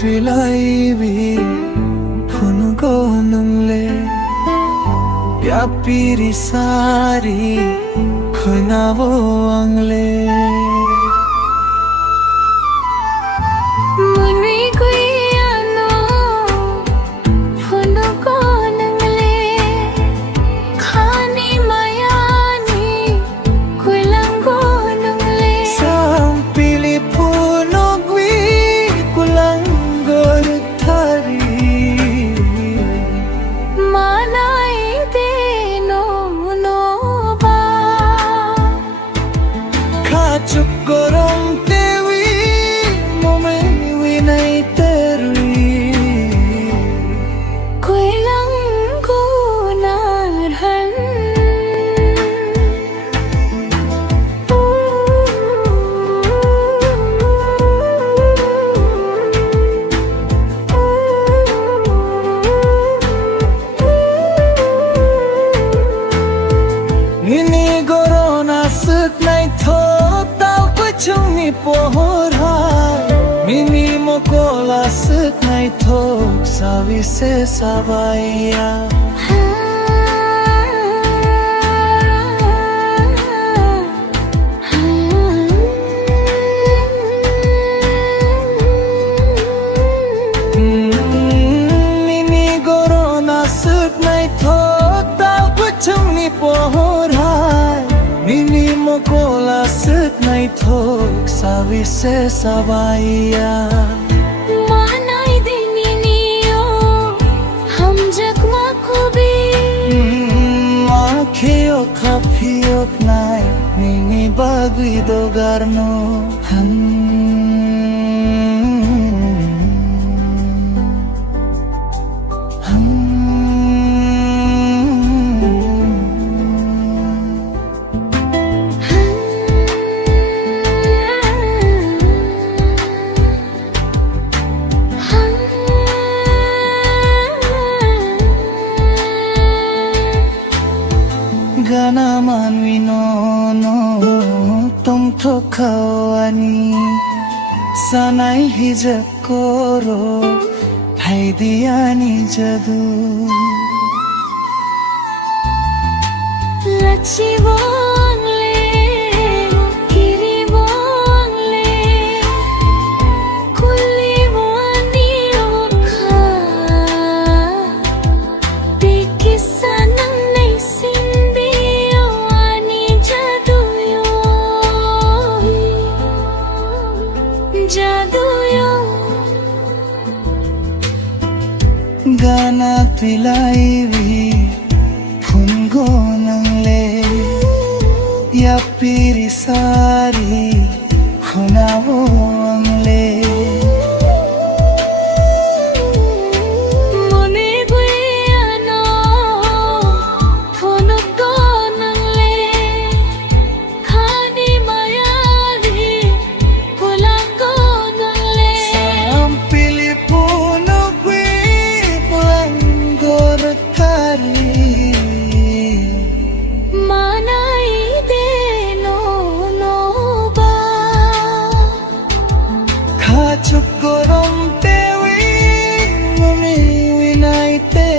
Twilaiwi Punugo nungle Yapiri sari Kunavo angle Chúc gorong tewi momeni winai terui Koi lang ko narhan Nini gorona sut nai tho chung ni pohor hai mini mokola sekai thok savi se savaiya mini gorona sekai thok dal chung ni pohor hai mini mokola sekai thok savi se savaiya manai dini niyo hum jakma kobi akhiyo khaphiyo nai nini bagui do garno Gana manwi no tong thokawani sanai hijab koro hai diani jadu lachi bongle kiri bongle kuli boni okha dikisanang nei sin Gana twilaiwi Pungo nangle Yapiri sari Kunavo angle Mone guyano Punugo nangle Khani mayari Pulango nangle Sampili punugwi Manai de no ba Kachuk gorong tewi Mami winai tewi